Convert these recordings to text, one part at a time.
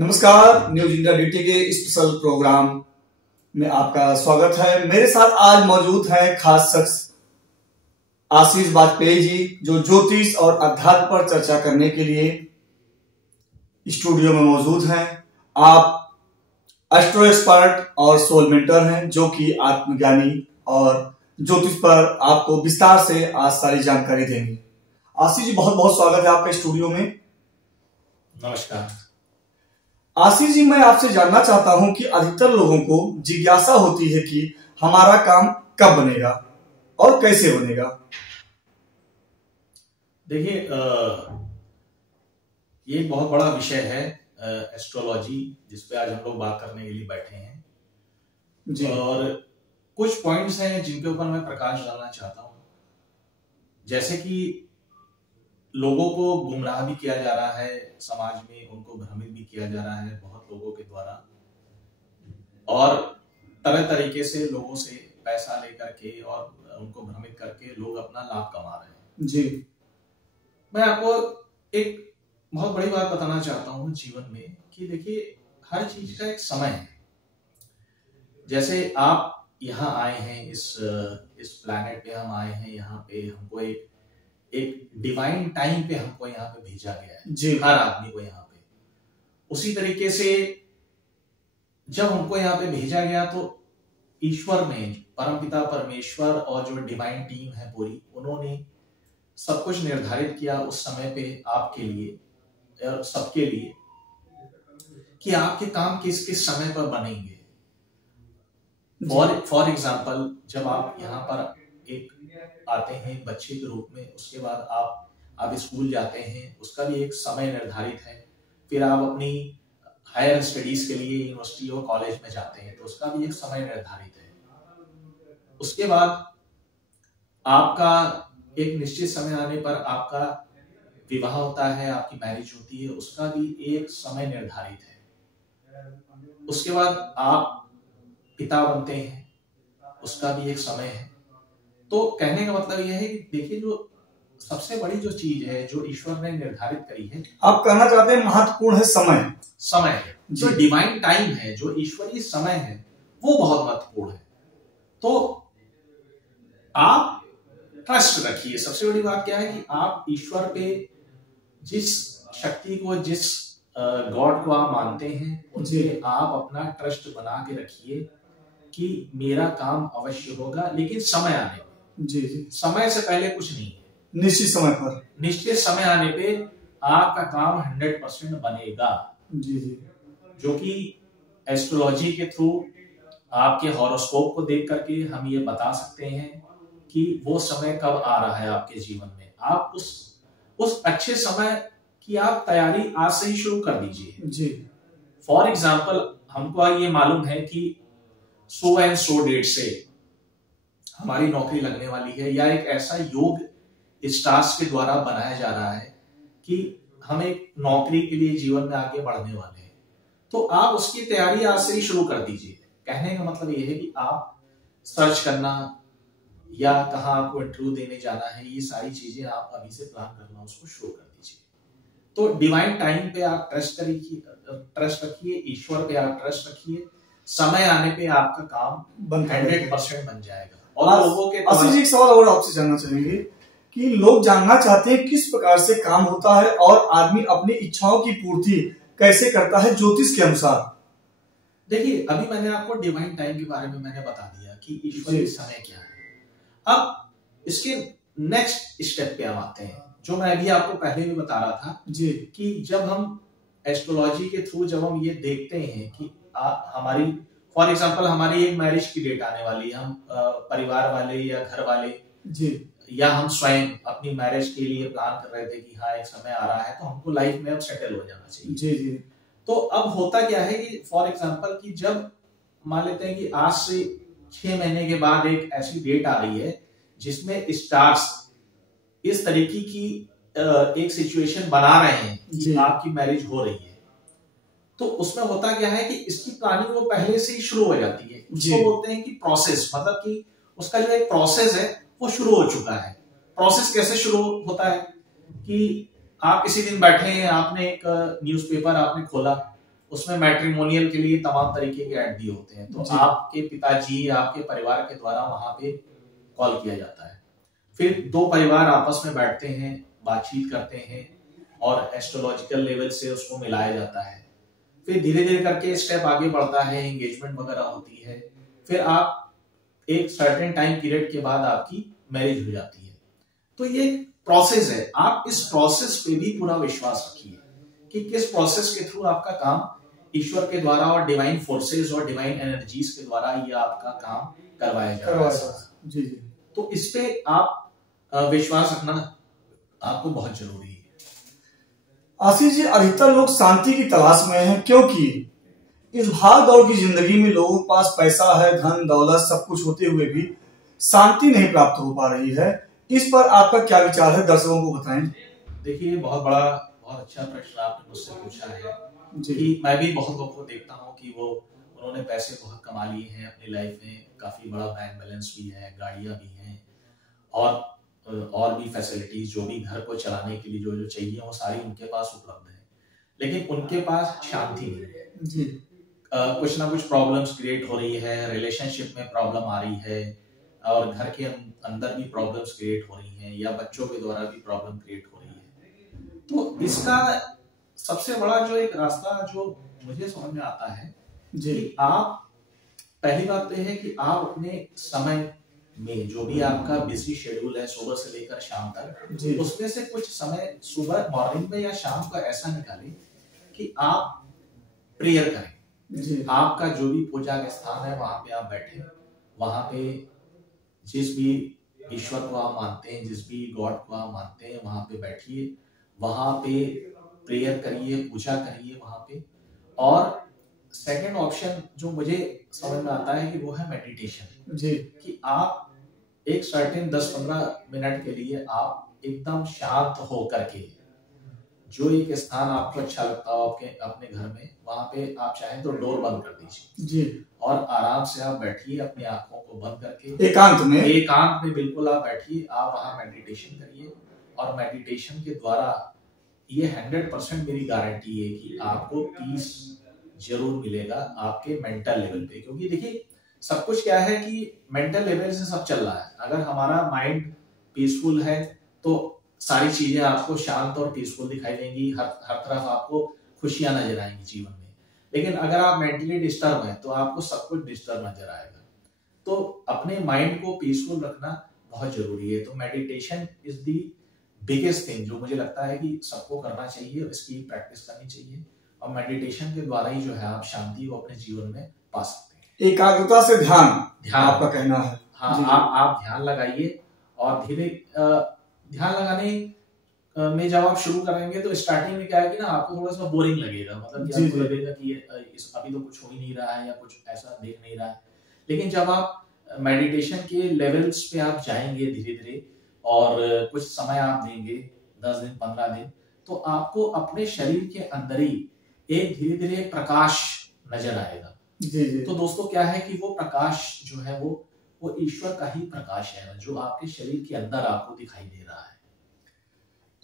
नमस्कार, news India DT के special programme में आपका स्वागत है। मेरे साथ आज मौजूद है खास शख्स आशीष वाजपेयी जी, जो ज्योतिष और अध्यात्म पर चर्चा करने के लिए स्टूडियो में मौजूद हैं। आप एस्ट्रो एक्सपर्ट और सोल मेंटर हैं, जो कि आत्मज्ञानी और ज्योतिष पर आपको विस्तार से आज सारी जानकारी देंगे। आशीष जी, बहुत बहुत स्वागत है आपके स्टूडियो में। नमस्कार आशीष जी, मैं आपसे जानना चाहता हूं कि अधिकतर लोगों को जिज्ञासा होती है कि हमारा काम कब बनेगा और कैसे बनेगा। देखिए, ये एक बहुत बड़ा विषय है एस्ट्रोलॉजी, जिसपे आज हम लोग बात करने के लिए बैठे हैं जी। और कुछ पॉइंट्स हैं जिनके ऊपर मैं प्रकाश डालना चाहता हूं। जैसे कि लोगों को गुमराह भी किया जा रहा है समाज में, उनको भ्रमित भी किया जा रहा है बहुत लोगों के द्वारा, और तरह तरीके से लोगों से पैसा लेकर के और उनको भ्रमित करके लोग अपना लाभ कमा रहे हैं। जी, मैं आपको एक बहुत बड़ी बात बताना चाहता हूं जीवन में कि देखिए, हर चीज का एक समय है। जैसे आप यहाँ आए हैं, इस प्लैनेट पे हम आए हैं, यहाँ पे हमको एक डिवाइन टाइम पे हमको यहाँ पे भेजा गया है जी। हर आदमी को यहाँ पे। उसी तरीके से जब हमको यहाँ पे भेजा गया तो ईश्वर ने, परमपिता परमेश्वर और जो डिवाइन टीम है पूरी, उन्होंने सब कुछ निर्धारित किया उस समय पे आपके लिए और सबके लिए कि आपके काम किस किस समय पर बनेंगे। फॉर एग्जाम्पल, जब आप यहाँ पर एक आते हैं बच्चे के रूप में, उसके बाद आप स्कूल जाते हैं, उसका भी एक समय निर्धारित है। फिर आप अपनी हायर स्टडीज के लिए यूनिवर्सिटी और कॉलेज में जाते हैं, तो उसका भी एक समय निर्धारित है। उसके बाद आपका एक निश्चित समय आने पर आपका विवाह होता है, आपकी मैरिज होती है, उसका भी एक समय निर्धारित है। उसके बाद आप पिता बनते हैं, उसका भी एक समय है। तो कहने का मतलब यह है कि देखिए, जो सबसे बड़ी जो चीज है जो ईश्वर ने निर्धारित करी है, आप कहना चाहते हैं महत्वपूर्ण है समय है। जो डिवाइन टाइम है, जो ईश्वरीय समय है, वो बहुत महत्वपूर्ण है। तो आप ट्रस्ट रखिए। सबसे बड़ी बात क्या है कि आप ईश्वर पे, जिस शक्ति को, जिस गॉड को आप मानते हैं, उनसे आप अपना ट्रस्ट बना के रखिए कि मेरा काम अवश्य होगा, लेकिन समय आने पे। जी, समय से पहले कुछ नहीं है। निश्चित समय आने पे आपका काम 100% बनेगा। जी, जो कि एस्ट्रोलॉजी के थ्रू आपके हॉरोस्कोप को देख करके हम ये बता सकते हैं कि वो समय कब आ रहा है आपके जीवन में। आप उस अच्छे समय की आप तैयारी आज से ही शुरू कर दीजिए। जी। फॉर एग्जाम्पल, हमको ये मालूम है कि सो एंड सो डेट से हमारी नौकरी लगने वाली है, या एक ऐसा योग स्टार्स के द्वारा बनाया जा रहा है कि हम एक नौकरी के लिए जीवन में आगे बढ़ने वाले हैं। तो आप उसकी तैयारी आज से ही शुरू कर दीजिए। कहने का मतलब यह है कि आप सर्च करना या कहाँ आपको इंटरव्यू देने जाना है, ये सारी चीजें आप अभी से प्लान करना उसको शुरू कर दीजिए। तो डिवाइन टाइम पे आप ट्रस्ट रखिए, ईश्वर पे आप ट्रस्ट रखिए। समय आने पे आपका काम 100% बन जाएगा। और लोगों के एक सवाल और आपसे जानना चाहेंगे कि लोग जानना चाहते हैं किस प्रकार से काम होता है और आदमी अपनी इच्छाओं की पूर्ति कैसे करता है ज्योतिष के अनुसार। देखिए, अभी मैंने आपको डिवाइन टाइम के बारे में मैंने बता दिया कि ईश्वरीय समय क्या है। अब इसके नेक्स्ट स्टेप पे हम आते हैं, जो मैं अभी आपको पहले भी बता रहा था जी, कि जब हम एस्ट्रोलॉजी के थ्रू जब हम ये देखते हैं कि हमारी, फॉर एग्जाम्पल, हमारी एक मैरिज की डेट आने वाली है, हम परिवार वाले या घर वाले जी, या हम स्वयं अपनी मैरिज के लिए प्लान कर रहे थे कि हाँ एक समय आ रहा है, तो हमको लाइफ में अब सेटल हो जाना चाहिए। जी, जी। तो अब होता क्या है कि फॉर एग्जाम्पल कि जब मान लेते हैं कि आज से 6 महीने के बाद एक ऐसी डेट आ रही है जिसमें स्टार्स इस तरीके की एक सिचुएशन बना रहे हैं कि आपकी मैरिज हो रही है। तो उसमें होता क्या है कि इसकी प्लानिंग वो पहले से ही शुरू हो जाती है। उसको बोलते हैं कि प्रोसेस, मतलब कि उसका जो एक प्रोसेस है वो शुरू हो चुका है। प्रोसेस कैसे शुरू होता है कि आप किसी दिन बैठे हैं, आपने एक न्यूज़पेपर आपने खोला, उसमें मैट्रिमोनियल के लिए तमाम तरीके के ऐड दिए होते हैं, तो आपके पिताजी, आपके परिवार के द्वारा वहां पे कॉल किया जाता है। फिर दो परिवार आपस में बैठते हैं, बातचीत करते हैं और एस्ट्रोलॉजिकल लेवल से उसको मिलाया जाता है। फिर धीरे धीरे करके स्टेप आगे बढ़ता है, एंगेजमेंट वगैरह होती है, फिर आप एक सर्टेन टाइम पीरियड के बाद आपकी मैरिज हो जाती है। तो ये प्रोसेस है, आप इस प्रोसेस पे भी पूरा विश्वास रखिए कि किस प्रोसेस के थ्रू आपका काम ईश्वर के द्वारा और डिवाइन फोर्सेस और डिवाइन एनर्जीज के द्वारा ये आपका काम करवाया जा रहा है। जी जी। तो इस पे आप विश्वास रखना आपको बहुत जरूरी है। आशीष जी, अधिकतर लोग शांति की तलाश में हैं, क्योंकि इस भाग दौड़ की जिंदगी में लोगों के पास पैसा है, धन दौलत सब कुछ होते हुए भी शांति नहीं प्राप्त हो पा रही है। इस पर आपका क्या विचार है, दर्शकों को बताएं। देखिए, बहुत अच्छा प्रश्न आपने मुझसे पूछा है कि मैं भी बहुत लोगों को देखता हूँ कि उन्होंने पैसे बहुत कमा लिए हैं अपनी लाइफ में, काफी बड़ा बैंक बैलेंस भी है, गाड़ियां भी हैं और भी फैसिलिटीज, जो भी घर को चलाने के लिए जो चाहिए वो सारी उनके पास उपलब्ध है, लेकिन उनके पास शांति नहीं है जी। कुछ ना कुछ प्रॉब्लम्स क्रिएट हो रही है, रिलेशनशिप में प्रॉब्लम आ रही है और घर के अंदर भी प्रॉब्लम्स क्रिएट हो रही हैं या बच्चों के द्वारा भी प्रॉब्लम क्रिएट हो रही है। तो इसका सबसे बड़ा जो एक रास्ता जो मुझे समझ में आता है जी, कि आप पहली बात तो है कि आप अपने समय में जो भी आपका बिजी शेड्यूल है सुबह से लेकर शाम तक, उसमें से कुछ समय सुबह मॉर्निंग में या शाम को ऐसा निकालें कि आप प्रेयर करें जी। आपका जो भी पूजा का स्थान है वहां पे आप बैठे, वहां पे जिस भी ईश्वर को आप मानते हैं, जिस भी गॉड को आप मानते हैं, वहां पे बैठिए, वहां पे प्रेयर करिए, पूजा करिए वहां पे। और सेकंड ऑप्शन जो मुझे समझ में आता है कि वो है मेडिटेशन जी, कि आप एक सर्टेन 10-15 मिनट के लिए आप एकदम शांत हो करके जो एक स्थान आपको अच्छा लगता हो आपके अपने घर में, वहां पे आप चाहें तो डोर बंद कर दीजिए जी, और आराम से आप बैठिए अपनी आंखों को बंद करके, एकांत में बिल्कुल आप बैठिए, आप वहां मेडिटेशन करिए। और मेडिटेशन के द्वारा ये 100% मेरी गारंटी है कि आपको पीस जरूर मिलेगा आपके मेंटल लेवल पे, क्योंकि देखिए सब कुछ क्या है कि मेंटल लेवल से सब चल रहा है। अगर हमारा माइंड पीसफुल है तो सारी चीजें आपको शांत और पीसफुल दिखाई देंगी, हर तरफ आपको खुशियां नजर आएंगी जीवन में। लेकिन अगर आप मेंटली डिस्टर्ब हैं तो आपको सब कुछ डिस्टर्ब नजर आएगा। तो अपने माइंड को पीसफुल रखना बहुत जरूरी है। तो meditation is the biggest thing जो मुझे लगता है कि सबको करना चाहिए, इसकी प्रैक्टिस करनी चाहिए और मेडिटेशन के द्वारा ही जो है आप शांति को अपने जीवन में पा सकते हैं। एकाग्रता से ध्यान आपका कहना है। हाँ, आप ध्यान लगाइए और धीरे ध्यान लगाने में जब आप शुरू करेंगे तो स्टार्टिंग में क्या है कि ना आपको थोड़ा सा बोरिंग लगेगा, मतलब कि आपको लगेगा कि अभी तो कुछ हो ही नहीं रहा है या कुछ ऐसा देख नहीं रहा है। लेकिन जब आप मेडिटेशन के लेवल्स पे आप जाएंगे धीरे धीरे और कुछ समय आप देंगे 10 दिन 15 दिन, तो आपको अपने शरीर के अंदर ही एक धीरे धीरे प्रकाश नजर आएगा जी। तो दोस्तों क्या है कि वो प्रकाश जो है वो ईश्वर का ही प्रकाश है जो आपके शरीर के अंदर आपको दिखाई दे रहा है।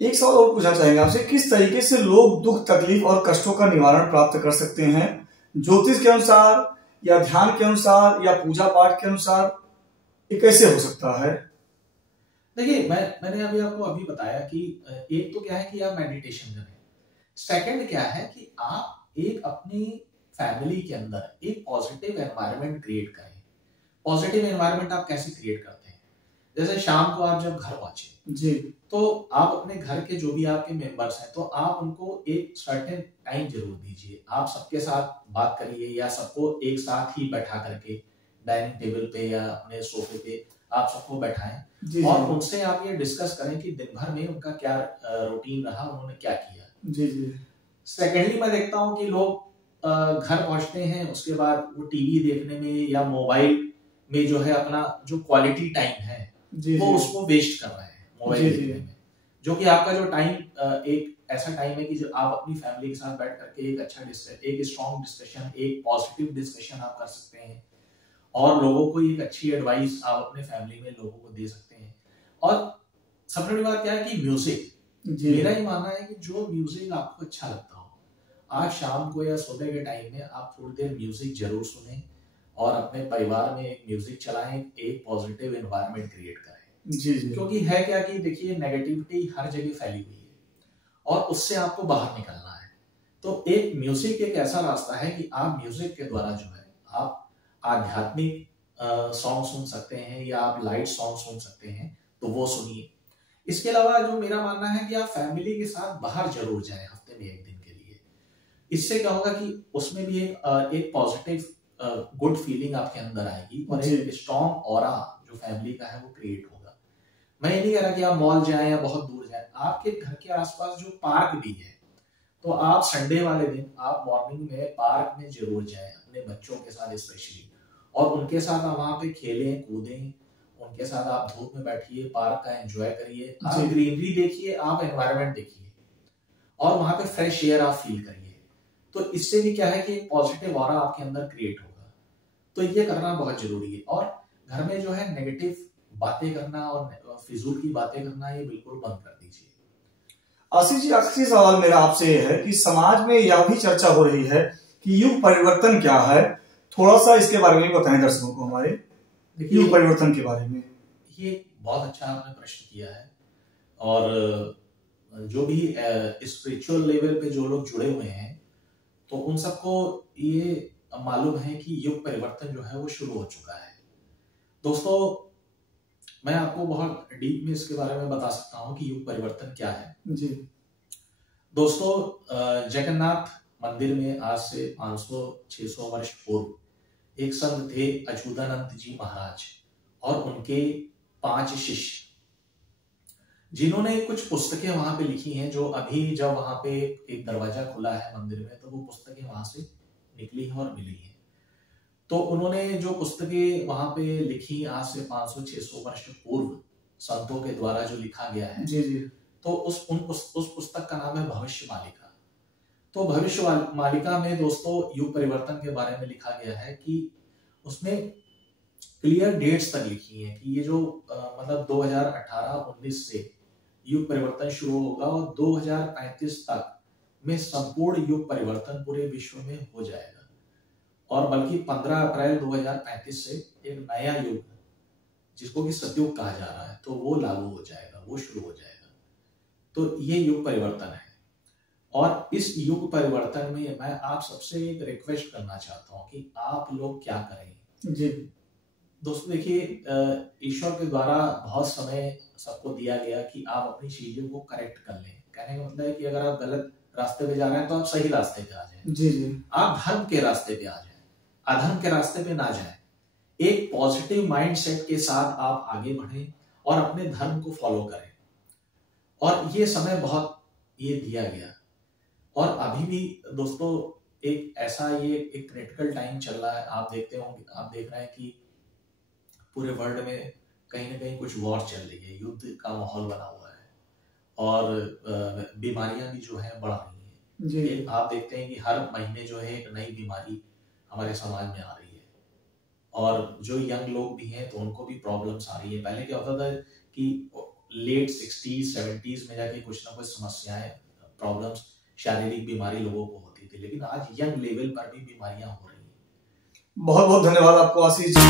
एक सवाल और पूछना चाहेंगे आपसे, किस तरीके से लोग दुख तकलीफ और कष्टों का निवारण प्राप्त कर सकते हैं? ज्योतिष के अनुसार या ध्यान के अनुसार या पूजा पाठ के अनुसार ये कैसे हो सकता है? देखिए, मैंने अभी बताया कि एक तो क्या है कि आप मेडिटेशन करें, सेकंड क्या है कि आप एक अपनी फैमिली के अंदर एक पॉजिटिव एनवायरनमेंट क्रिएट करें। पॉजिटिव एनवायरनमेंट आप कैसे क्रिएट करते हैं? जैसे शाम को आप जब घर पहुंचे जी, तो आप अपने घर के जो भी आपके मेंबर्स हैं तो आप उनको एक सर्टेन टाइम जरूर दीजिए। आप सबके साथ बात करिए या सबको एक साथ ही बैठा करके डाइनिंग टेबल पे या अपने सोफे पे आप सबको बैठाएं और उनसे आप ये डिस्कस करें कि दिन भर में उनका क्या रूटीन रहा, उन्होंने क्या किया जी जी। सेकेंडली मैं देखता हूँ कि लोग घर पहुंचते हैं उसके बाद वो टीवी देखने में या मोबाइल में जो है अपना जो क्वालिटी टाइम है वो उसको वेस्ट कर रहे हैं मोबाइल देखने में, जो कि आपका जो टाइम एक ऐसा टाइम है कि जो आप अपनी फैमिली के साथ बैठ करके एक अच्छा एक स्ट्रॉन्ग डिस्कशन, एक पॉजिटिव डिस्कशन आप कर सकते हैं और लोगों को एक अच्छी एडवाइस आप अपने फैमिली में लोगों को दे सकते हैं। और सबसे बड़ी बात क्या है कि म्यूजिक, मेरा ही मानना है कि जो म्यूजिक आपको अच्छा लगता हो आज शाम को या सुबह के टाइम में आप थोड़ी देर म्यूजिक जरूर सुनें और अपने परिवार में एक म्यूजिक चलाएं, एक पॉजिटिव एनवायरनमेंट क्रिएट करें। जी जी। क्योंकि है क्या कि देखिए नेगेटिविटी हर जगह फैली हुई है और उससे आपको बाहर निकलना है। तो एक म्यूजिक एक ऐसा रास्ता है कि आप म्यूजिक के द्वारा जो है आप आध्यात्मिक सॉन्ग सुन सकते हैं या आप लाइट सॉन्ग सुन सकते हैं, तो वो सुनिए। इसके अलावा जो मेरा मानना है कि आप फैमिली के साथ बाहर जरूर जाएं हफ्ते में 1 दिन के लिए। इससे क्या होगा कि उसमें भी एक पॉजिटिव गुड फीलिंग आपके अंदर आएगी और एक स्ट्रॉन्ग ऑरा जो फैमिली का है वो क्रिएट होगा। मैं ये नहीं कह रहा कि आप मॉल जाएं या बहुत दूर जाएं, आपके घर के आसपास जो पार्क भी है तो आप संडे वाले दिन आप मॉर्निंग में पार्क में जरूर जाएं अपने बच्चों के साथ स्पेशली, और उनके साथ आप वहां पे खेलें कूदें, उनके साथ आप धूप में बैठिए, पार्क का एंजॉय करिए, आप ग्रीनरी देखिए, आप एनवायरनमेंट देखिए और वहां पे फ्रेश एयर आप फील करिए। तो इससे भी क्या है कि एक पॉजिटिव ऑरा आपके अंदर क्रिएट होगा। तो ये करना बहुत जरूरी है। और घर में जो है नेगेटिव बातें करना और फिजूल की बातें करना ये बिल्कुल बंद कर दीजिए। आशीष जी, आखिरी सवाल मेरा आपसे ये है कि समाज में यह भी चर्चा हो रही है कि युग परिवर्तन क्या है, थोड़ा सा इसके बारे में बताएं दर्शकों को हमारे, युग परिवर्तन के बारे में। ये बहुत अच्छा आपने प्रश्न किया है और जो भी स्पिरिचुअल लेवल पे जो लोग जुड़े हुए हैं तो उन सबको ये मालूम है कि युग परिवर्तन जो है वो शुरू हो चुका है। दोस्तों, मैं आपको बहुत डीप में इसके बारे में बता सकता हूँ कि युग परिवर्तन क्या है। जी दोस्तों, जगन्नाथ मंदिर में आज से 500-600 वर्ष पूर्व एक संत थे अच्युतानंद जी महाराज और उनके 5 शिष्य, जिन्होंने कुछ पुस्तकें वहां पे लिखी हैं जो अभी जब वहां पे एक दरवाजा खुला है मंदिर में तो वो पुस्तकें वहां से निकली हैं और मिली हैं। तो उन्होंने जो पुस्तकें वहां पे लिखी आज से 500-600 वर्ष पूर्व संतों के द्वारा जो लिखा गया है, जी जी, तो उस पुस्तक का नाम है भविष्य मालिका। तो भविष्य मालिका में दोस्तों युग परिवर्तन के बारे में लिखा गया है कि उसमें क्लियर डेट्स तक लिखी है कि ये जो मतलब 2018-19 से युग परिवर्तन शुरू होगा और 2035 तक में संपूर्ण युग परिवर्तन पूरे विश्व में हो जाएगा। और बल्कि 15 अप्रैल 2035 से एक नया युग जिसको कि सतयुग कहा जा रहा है तो वो लागू हो जाएगा, वो शुरू हो जाएगा। तो ये युग परिवर्तन है। और इस युग परिवर्तन में मैं आप सबसे एक रिक्वेस्ट करना चाहता हूँ कि आप लोग क्या करें। जी दोस्तों देखिए, ईश्वर के द्वारा बहुत समय सबको दिया गया कि आप अपनी चीजों को करेक्ट कर लें। कहने का मतलब है कि अगर आप गलत रास्ते पे जा रहे हैं तो आप सही रास्ते पे आ जाएं। जी जी, आप धर्म के रास्ते पे आ जाएं, अधर्म के रास्ते पे ना जाएं। एक पॉजिटिव माइंडसेट के साथ आप आगे बढ़ें और अपने धर्म को फॉलो करें। और ये समय बहुत ये दिया गया और अभी भी दोस्तों एक ऐसा ये एक क्रिटिकल टाइम चल रहा है। आप देखते होंगे, आप देख रहे हैं कि पूरे वर्ल्ड में कहीं ना कहीं कुछ वॉर चल रही है, युद्ध का माहौल बना हुआ है और बीमारियां भी जो है बढ़ रही हैं। आप देखते हैं कि हर महीने जो है एक नई बीमारी हमारे समाज में आ रही है और जो यंग लोग भी हैं तो उनको भी प्रॉब्लम्स आ रही है। पहले क्या होता था कि लेट 60s 70s में जाके कुछ ना कुछ समस्याएं, प्रॉब्लम्स, शारीरिक बीमारी लोगों को होती थी, लेकिन आज यंग लेवल पर भी बीमारियां हो रही हैं। बहुत बहुत धन्यवाद आपको आशीष जी।